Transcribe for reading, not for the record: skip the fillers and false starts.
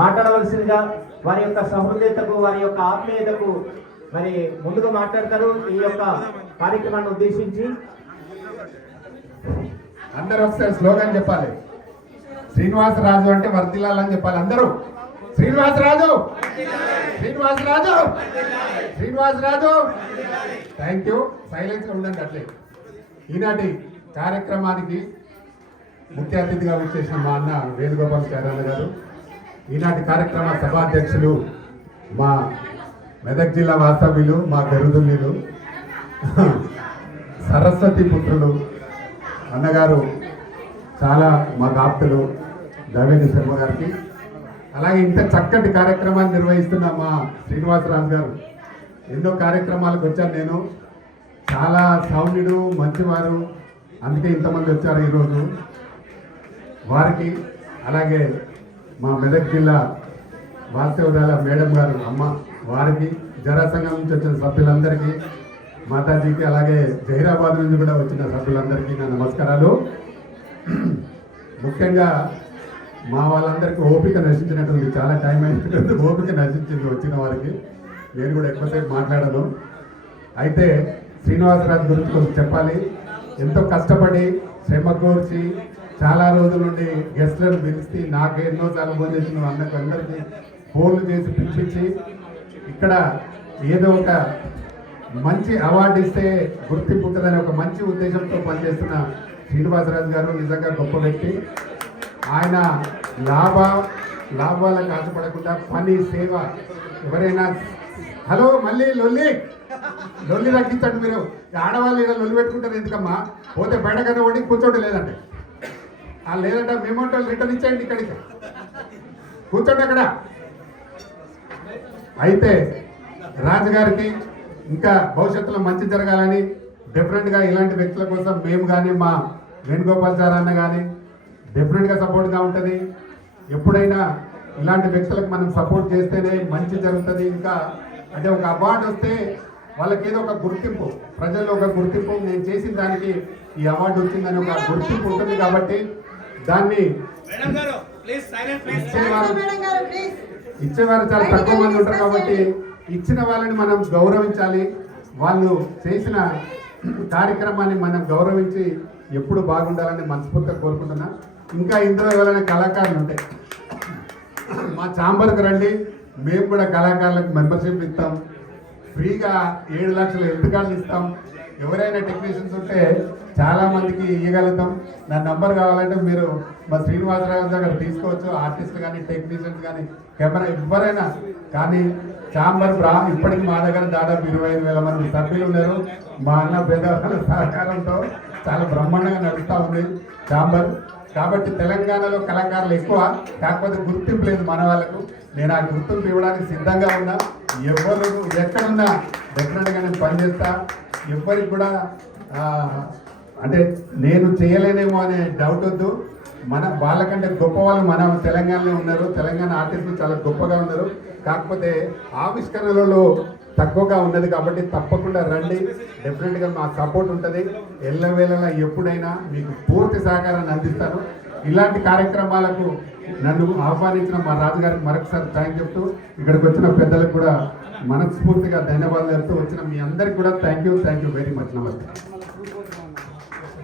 మాట్లాడవలసిందిగా వారి యొక్క సహృదయతకు వారి యొక్క ఆత్మీయతకు మరి ముందుగా మాట్లాడతారు ఈ యొక్క కార్యక్రమాన్ని ఉద్దేశించి. అందరూ ఒకసారి స్లోగన్ చెప్పాలి. శ్రీనివాసరాజు అంటే వర్ధిల్లాలని చెప్పాలి అందరూ. Srinivasaraju, Srinivasaraju, Srinivasaraju. Thank you. Silence ఉండండి అట్లే. ఈనాటి కార్యక్రమానికి ముఖ్య అతిథిగా వచ్చేసిన మా అన్న వేణుగోపాల్ చారాల గారు, ఈనాటి కార్యక్రమ సభాధ్యక్షులు మా మెదక్ జిల్లా వాస్తవ్యులు, మా గరుదుల్యులు, సరస్వతి పుత్రులు అన్నగారు, చాలా మా ఆప్తులు దేవేంద్ర శర్మ గారికి, అలాగే ఇంత చక్కటి కార్యక్రమాన్ని నిర్వహిస్తున్న మా శ్రీనివాసరాజు గారు. ఎన్నో కార్యక్రమాలకు వచ్చాను నేను. చాలా సౌమ్యుడు, మంచివారు, అందుకే ఇంతమంది వచ్చారు ఈరోజు. వారికి, అలాగే మా మెదక్ జిల్లా వాస్తవ్యాల మేడం గారు అమ్మ వారికి, జనసంఘం నుంచి వచ్చిన సభ్యులందరికీ, మాతాజీకి, అలాగే జహీరాబాద్ నుంచి కూడా వచ్చిన సభ్యులందరికీ నా నమస్కారాలు. ముఖ్యంగా మా వాళ్ళందరికీ ఓపిక నశించినట్టుంది. చాలా టైం అయినటువంటి ఓపిక నశించింది వచ్చిన వారికి. నేను కూడా ఎక్కువసేపు మాట్లాడను. అయితే శ్రీనివాసరాజు గురించి కొంచెం చెప్పాలి. ఎంతో కష్టపడి శ్రమ కోర్చి చాలా రోజుల నుండి గెస్ట్లను పిలిచి నాకు ఎన్నోసార్లు ఫోన్ చేసిన అన్నకు అందరికీ ఫోన్లు చేసి పిలిపించి ఇక్కడ ఏదో ఒక మంచి అవార్డు ఇస్తే గుర్తింపు ఉంటుందని ఒక మంచి ఉద్దేశంతో పనిచేస్తున్న శ్రీనివాసరాజు గారు నిజంగా గొప్ప వ్యక్తి. ఆయన లాభాలకు ఆశపడకుండా పని, సేవ, ఎవరైనా హలో మళ్ళీ లొల్లి తగ్గించండి. మీరు ఆడవాళ్ళు ఇలా లొల్లి పెట్టుకుంటారు ఎందుకమ్మా? పోతే బయట కన్నా వండి కూర్చోండి, లేదంటే లేదంటే మేమంటే రిటర్న్ ఇచ్చేయండి, ఇక్కడికి కూర్చోండి అక్కడ. అయితే రాజుగారికి ఇంకా భవిష్యత్తులో మంచి జరగాలని డెఫినెట్గా ఇలాంటి వ్యక్తుల కోసం మేము కానీ మా వేణుగోపాల్ సార్ అన్న కానీ డెఫినెట్గా సపోర్ట్గా ఉంటుంది. ఎప్పుడైనా ఇలాంటి వ్యక్తులకు మనం సపోర్ట్ చేస్తేనే మంచి జరుగుతుంది. ఇంకా అంటే ఒక అవార్డు వస్తే వాళ్ళకి ఏదో ఒక గుర్తింపు, ప్రజల్లో ఒక గుర్తింపు, నేను చేసిన దానికి ఈ అవార్డు వచ్చిందని ఒక గుర్తింపు ఉంటుంది. కాబట్టి దాన్ని ఇచ్చేవారు చాలా తక్కువ మంది ఉంటారు. కాబట్టి ఇచ్చిన వాళ్ళని మనం గౌరవించాలి. వాళ్ళు చేసిన కార్యక్రమాన్ని మనం గౌరవించి ఎప్పుడు బాగుండాలని మనస్ఫూర్తిగా కోరుకుంటున్నా. ఇంకా ఇందులో ఎవరైనా కళాకారులు ఉంటే మా ఛాంబర్కి రండి, మేము కూడా కళాకారులకు మెంబర్షిప్ ఇస్తాం. ఫ్రీగా 7 లక్షల హెల్త్ కార్డులు ఇస్తాం. ఎవరైనా టెక్నీషియన్స్ ఉంటే చాలా మందికి ఇవ్వగలుగుతాం. నా నంబర్ కావాలంటే మీరు మా శ్రీనివాసరావు దగ్గర తీసుకోవచ్చు. ఆర్టిస్టులు కానీ, టెక్నీషియన్స్ కానీ, కెమెరా ఎవరైనా కానీ ఛాంబర్ ఇప్పటికి మా దగ్గర దాదాపు 25,000 మంది సభ్యులు ఉన్నారు. మా అన్న పేదవాళ్ళ సహకారంతో చాలా బ్రహ్మాండంగా నడుస్తూ ఉంది ఛాంబర్. కాబట్టి తెలంగాణలో కళాకారులు ఎక్కువ, కాకపోతే గుర్తింపు లేదు మన వాళ్ళకు. నేను ఆ గుర్తింపు ఇవ్వడానికి సిద్ధంగా ఉన్నా. ఎవరు ఎక్కడున్నా డెఫినెట్గా నేను పనిచేస్తా. ఎవరికి కూడా అంటే నేను చేయలేనేమో అనే డౌట్ వద్దు. వాళ్ళకంటే గొప్ప వాళ్ళు మన తెలంగాణలో ఉన్నారు. తెలంగాణ ఆర్టిస్టులు చాలా గొప్పగా ఉన్నారు. కాకపోతే ఆవిష్కరణలలో తక్కువగా ఉన్నది. కాబట్టి తప్పకుండా రండి, డెఫినెట్గా మా సపోర్ట్ ఉంటుంది. ఎల్లవేళలా ఎప్పుడైనా మీకు పూర్తి సహకారాన్ని అందిస్తాను. ఇలాంటి కార్యక్రమాలకు నన్ను ఆహ్వానించిన మా రాజుగారికి మరొకసారి థ్యాంక్ చెప్తూ, ఇక్కడికి వచ్చిన పెద్దలకు కూడా మనస్ఫూర్తిగా ధన్యవాదాలు చెప్తూ, వచ్చిన మీ అందరికి కూడా థ్యాంక్ యూ వెరీ మచ్. నమస్తే.